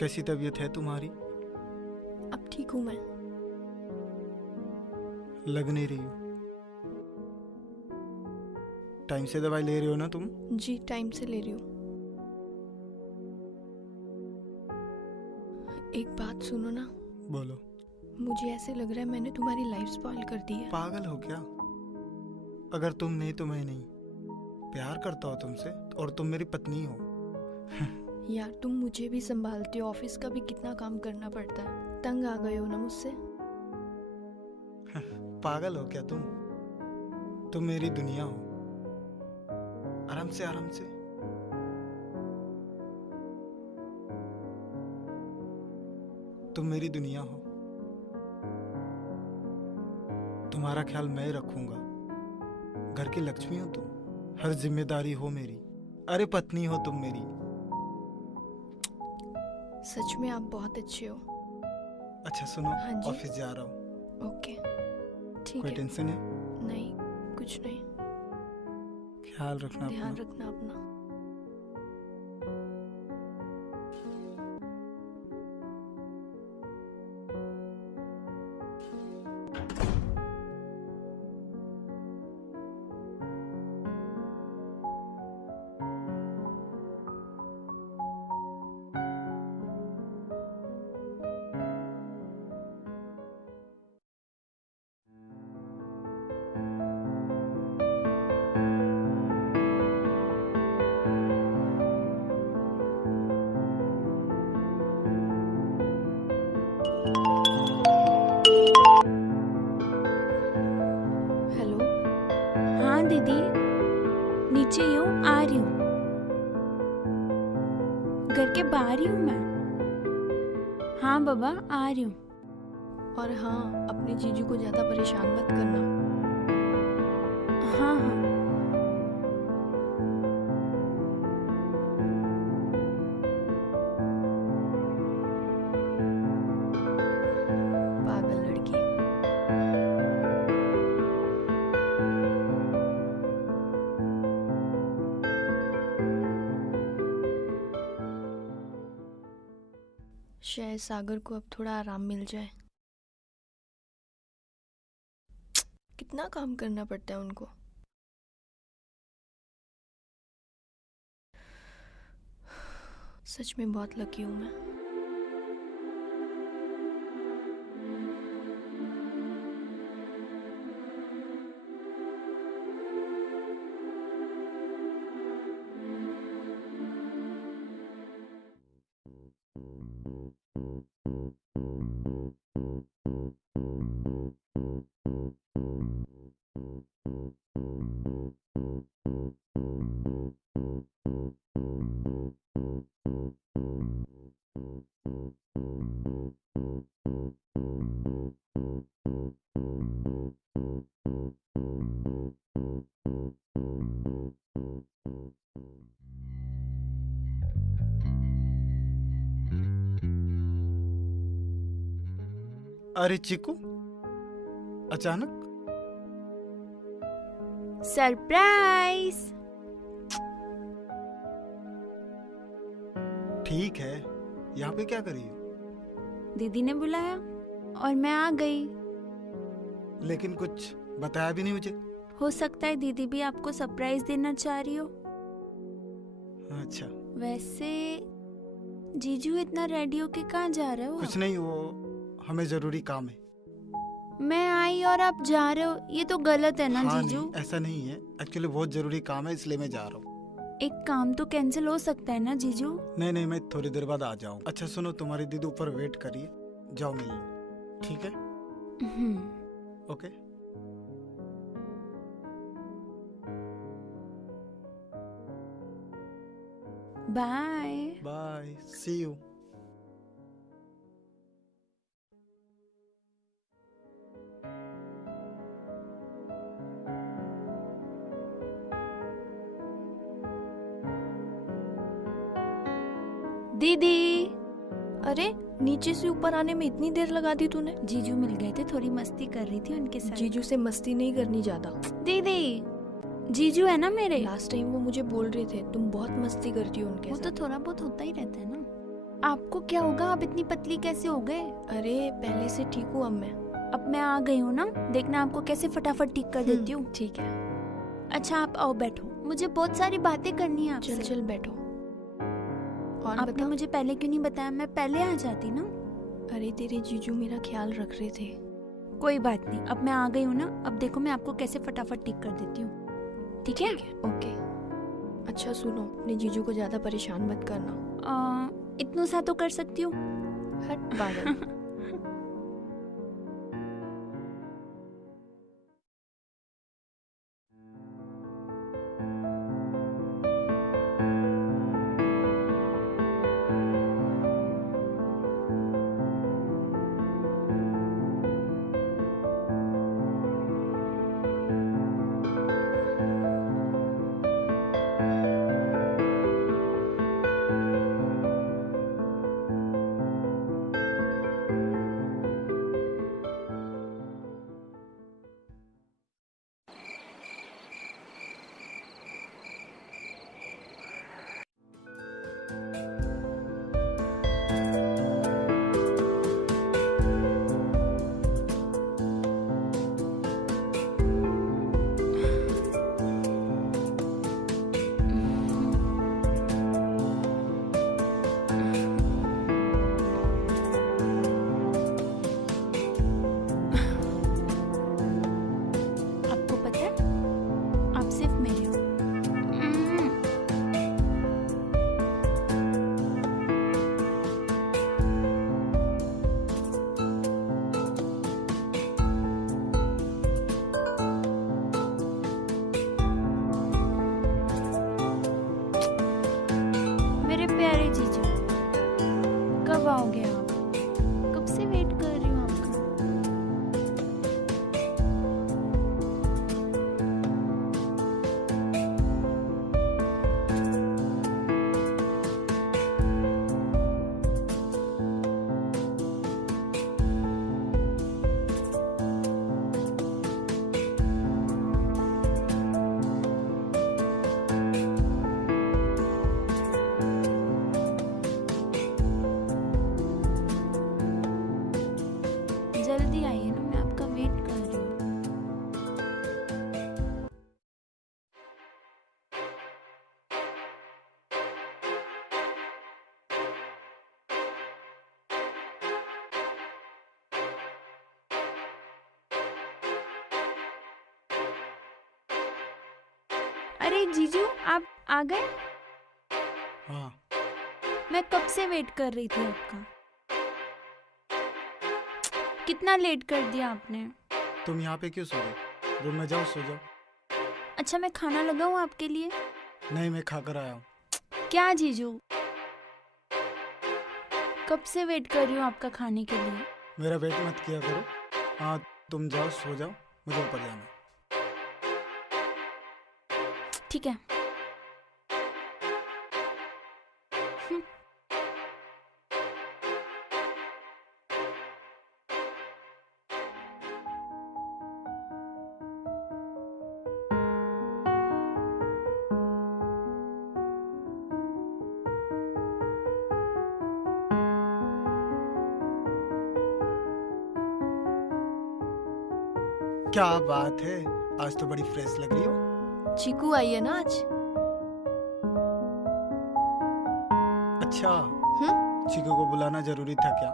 कैसी तबीयत है तुम्हारी? अब ठीक हूँ मैं। लग नहीं रही हो। टाइम से दवाई ले रही हो ना तुम? जी टाइम से ले रही हूँ। एक बात सुनो ना। बोलो। मुझे ऐसे लग रहा है मैंने तुम्हारी लाइफ स्पॉइल कर दी है। पागल हो क्या? अगर तुम नहीं तो मैं नहीं। प्यार करता हो तुमसे और तुम मेरी पत्नी हो। यार तुम मुझे भी संभालते हो, ऑफिस का भी कितना काम करना पड़ता है। तंग आ गए हो ना मुझसे? पागल हो क्या तुम? तुम मेरी दुनिया हो। आराम से आराम से। तुम मेरी दुनिया हो। तुम्हारा ख्याल मैं रखूंगा। घर की लक्ष्मी हो तुम। हर जिम्मेदारी हो मेरी। अरे पत्नी हो तुम मेरी। सच में आप बहुत अच्छे हो। अच्छा सुनो, हाँ जी? ऑफिस जा रहा हूँ। ओके ठीक कोई है। टेंशन है? नहीं कुछ नहीं। ख्याल रखना ध्यान अपना। रखना अपना। हेलो। हाँ दीदी, नीचे ही हूँ, आ रही हूँ। घर के बाहर ही हूँ मैं। हाँ बाबा आ रही हूँ। और हाँ, अपने जीजू को ज्यादा परेशान मत करना। हाँ हाँ। पागल लड़की। शायद सागर को अब थोड़ा आराम मिल जाए। कितना काम करना पड़ता है उनको। सच में बहुत लकी हूँ मैं। अरे चिकू, अचानक? सरप्राइज। ठीक है, यहाँ पे क्या करी हो? दीदी ने बुलाया और मैं आ गई। लेकिन कुछ बताया भी नहीं मुझे। हो सकता है दीदी भी आपको सरप्राइज देना चाह रही हो। अच्छा। वैसे जीजू इतना रेडी होके कहाँ जा रहे हो? कुछ नहीं, वो हमें जरूरी काम है। मैं आई और आप जा रहे हो, ये तो गलत है ना हाँ जीजू? नहीं, ऐसा नहीं है। एक्चुअली बहुत जरूरी काम है, इसलिए मैं जा रहा हूँ। एक काम तो कैंसिल हो सकता है ना जीजू? नहीं नहीं, मैं थोड़ी देर बाद आ जाऊँ। अच्छा सुनो, तुम्हारी दीदी ऊपर वेट करिए, जाओ मिल लो। ठीक है? Okay. Bye bye, see you. दीदी। अरे नीचे से ऊपर आने में इतनी देर लगा दी तूने? जीजू मिल गए थे, थोड़ी मस्ती कर रही थी उनके साथ। जीजू से मस्ती नहीं करनी ज्यादा। दीदी, जीजू है ना मेरे। लास्ट टाइम वो मुझे बोल रहे थे तुम बहुत मस्ती करती हो उनके वो साथ। तो थोड़ा बहुत होता ही रहता है ना। आपको क्या होगा? आप इतनी पतली कैसे हो गए? अरे पहले से ठीक हूँ अब मैं। अब मैं आ गई हूँ ना, देखना आपको कैसे फटाफट ठीक कर देती हूँ। ठीक है। अच्छा आप आओ बैठो, मुझे बहुत सारी बातें करनी है आपसे। चल चल बैठो। और आपने बता। मुझे पहले क्यों नहीं बताया? मैं पहले आ जाती ना। अरे तेरे जीजू मेरा ख्याल रख रहे थे। कोई बात नहीं, अब मैं आ गई हूँ ना, अब देखो मैं आपको कैसे फटाफट ठीक कर देती हूँ। ठीक है? ओके। अच्छा सुनो, अपने जीजू को ज्यादा परेशान मत करना। इतना सा तो कर सकती हूँ। हट पागल। आपको पता है, आप सिर्फ मेरे हो। मेरे प्यारे जीजू, कब आओगे आप? कब से वेट कर रही हूँ आपका। जल्दी आइए ना, मैं आपका वेट कर रही हूँ। अरे जीजू, आप आ गए? हाँ। मैं कब से वेट कर रही थी आपका। कितना लेट कर दिया आपने। तुम यहाँ पे क्यों सो गए? रूम में जाओ, सो जाओ। अच्छा मैं खाना लगाऊं आपके लिए? नहीं, मैं खा कर आया हूँ। क्या जीजू, कब से वेट कर रही हूँ आपका खाने के लिए। मेरा वेट मत किया करो। हाँ, तुम जाओ, सो जाओ, मुझे ऊपर जाना है। ठीक है। क्या बात है, आज तो बड़ी फ्रेश लग रही हो। चीकू आई है ना आज। अच्छा, हम्म। चीकू को बुलाना जरूरी था क्या?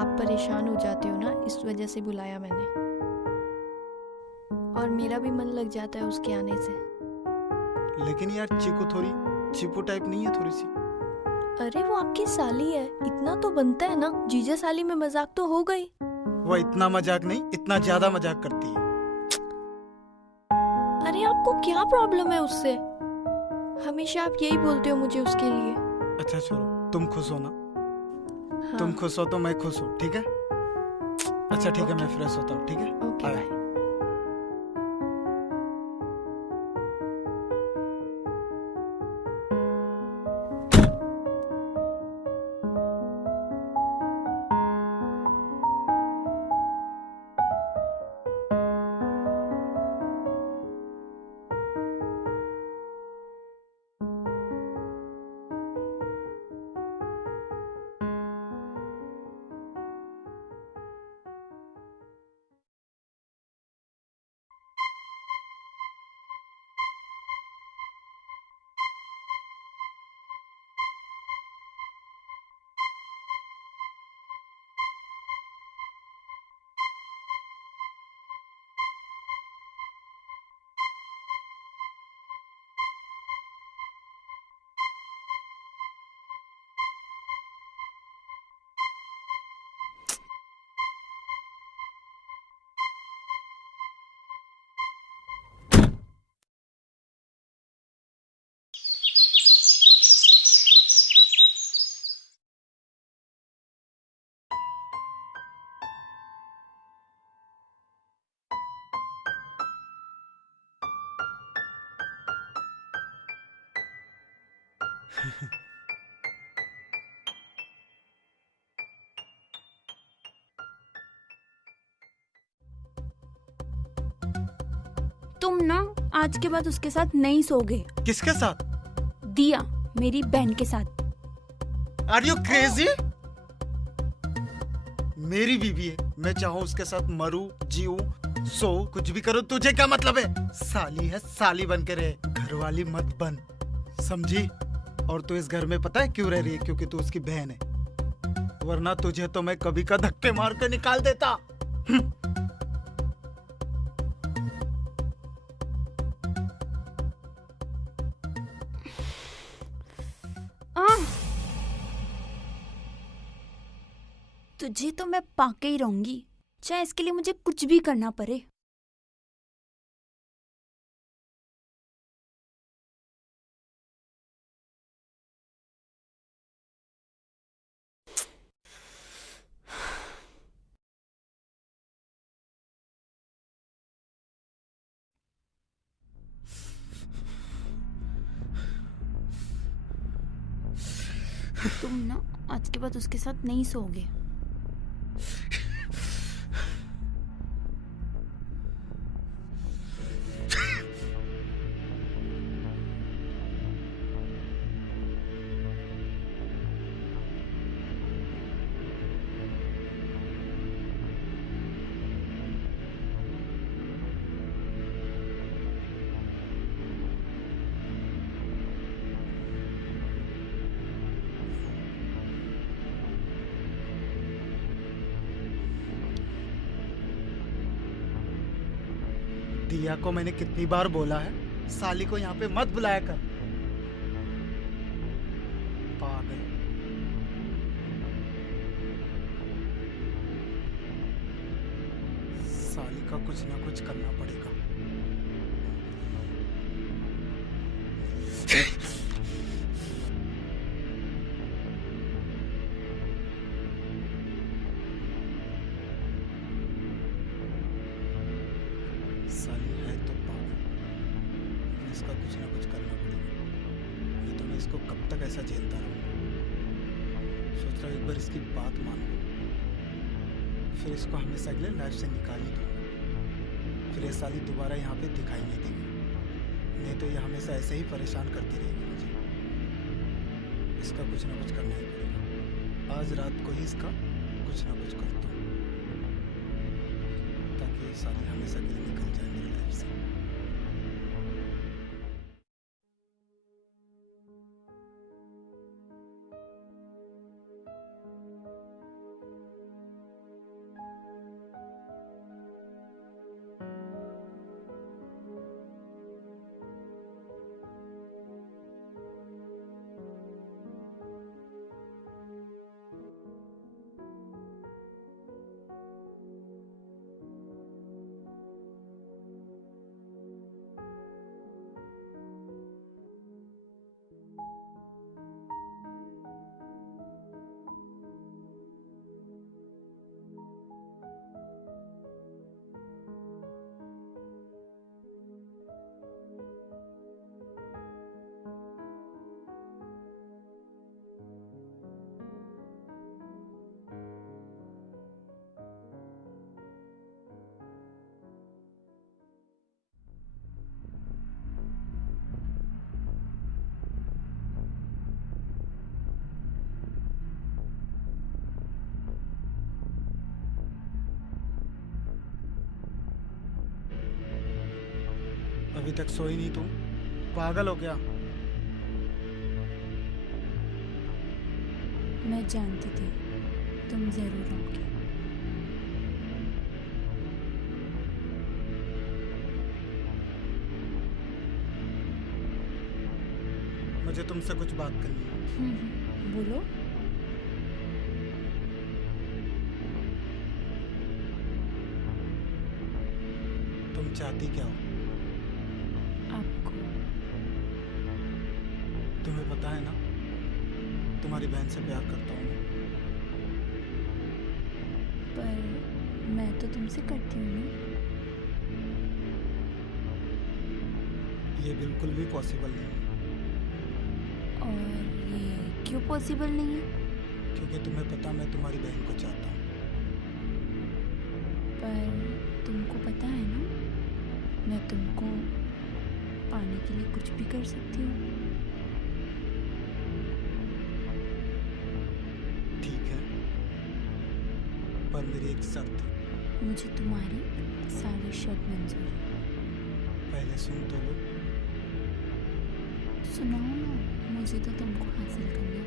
आप परेशान हो जाते हो ना, इस वजह से बुलाया मैंने। और मेरा भी मन लग जाता है उसके आने से। लेकिन यार, चीकू थोड़ी चिपू टाइप नहीं है थोड़ी सी? अरे वो आपकी साली है, इतना तो बनता है ना। जीजा साली में मजाक तो हो गई। वो इतना मजाक नहीं, इतना ज्यादा मजाक करती है। अरे आपको क्या प्रॉब्लम है उससे? हमेशा आप यही बोलते हो मुझे उसके लिए। अच्छा छोड़ो, तुम खुश हो ना? हाँ। तुम खुश हो तो मैं खुश हूँ, ठीक है? अच्छा ठीक है, मैं फ्रेश होता हूँ, ठीक है? Okay bye. बाय। तुम ना आज के बाद उसके साथ नहीं सोगे। किसके साथ? दिया, मेरी बहन के साथ। Are you crazy? मेरी बीवी है, मैं चाहूं उसके साथ मरूं, जीऊं, सो कुछ भी करो, तुझे क्या मतलब है? साली है, साली बन के रहे, घरवाली मत बन, समझी? और तू इस घर में पता है क्यों रह रही है? क्योंकि तू उसकी बहन है, वरना तुझे तो मैं कभी का धक्के मार के निकाल देता। तुझे तो मैं पाके ही रहूंगी, चाहे इसके लिए मुझे कुछ भी करना पड़े। तुम ना आज के बाद उसके साथ नहीं सोओगे। दिया को मैंने कितनी बार बोला है, साली को यहाँ पे मत बुलाया कर। पागल। साली का कुछ ना कुछ करना पड़ेगा। साली है तो पागल, इसका कुछ ना कुछ करना पड़ेगा। ये तो मैं इसको कब तक ऐसा झेलता रहूँगा। सोच रहा हूँ एक बार इसकी बात मान लूँ, फिर इसको हमेशा के लिए लाइफ से निकाल ही दूँगा। फिर ये साली दोबारा यहाँ पे दिखाई नहीं देगी, नहीं तो ये हमेशा ऐसे ही परेशान करती रहेगी मुझे। इसका कुछ ना कुछ करना ही पड़ेगा। आज रात को ही इसका कुछ ना कुछ करता हूँ, ताकि ये साली हमेशा के लिए निकल जाए मेरी लाइफ से। अभी तक सोई नहीं तुम? पागल हो गया? मैं जानती थी तुम जरूर आओगे। मुझे तुमसे कुछ बात करनी है। बोलो। तुम चाहती क्या हो? आपको तुम्हें पता है ना, तुम्हारी बहन से प्यार करता हूँ मैं। पर मैं तो तुमसे करती हूँ ना। ये बिल्कुल भी पॉसिबल नहीं है। और क्यों पॉसिबल नहीं है? क्योंकि तुम्हें पता मैं तुम्हारी बहन को चाहता हूँ। पर तुमको पता है ना, मैं तुमको पाने के लिए कुछ भी कर सकती हूँ। ठीक है, पर मेरी एक शर्त है। मुझे तुम्हारी सारी शर्त मंजूर है। पहले सुन तो लो। सुनाओ ना, मुझे तो तुमको हासिल करना है।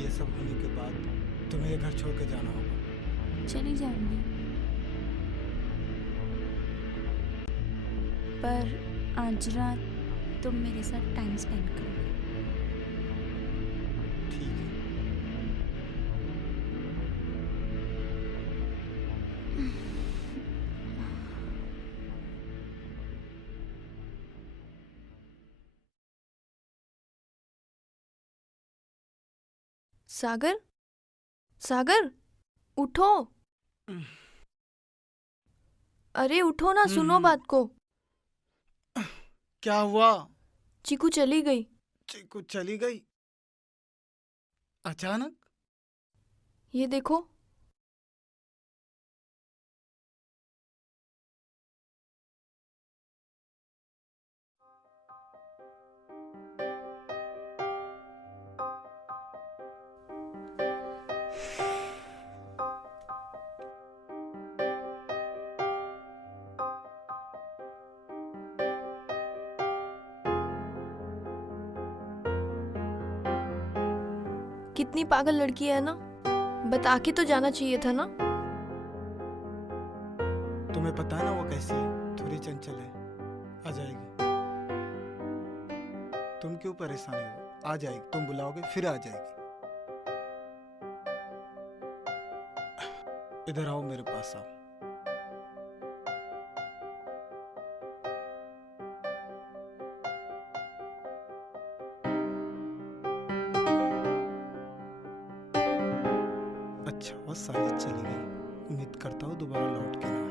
ये सब होने के बाद तुम्हें ये घर छोड़ के जाना होगा। चली जाऊंगी, पर आज रात तुम मेरे साथ टाइम स्पेंड करोगे। ठीक है। सागर, सागर, उठो। अरे उठो ना, सुनो बात को। क्या हुआ? चीकू चली गई। चीकू चली गई अचानक? ये देखो। कितनी पागल लड़की है ना, बता के तो जाना चाहिए था ना। तुम्हें पता है ना वो कैसी है, थोड़ी चंचल है। आ जाएगी। तुम क्यों परेशान हो? आ जाएगी, तुम बुलाओगे फिर आ जाएगी। इधर आओ, मेरे पास आओ। अच्छा वो साली चली गई, उम्मीद करता हूँ दोबारा लौट के ना आए।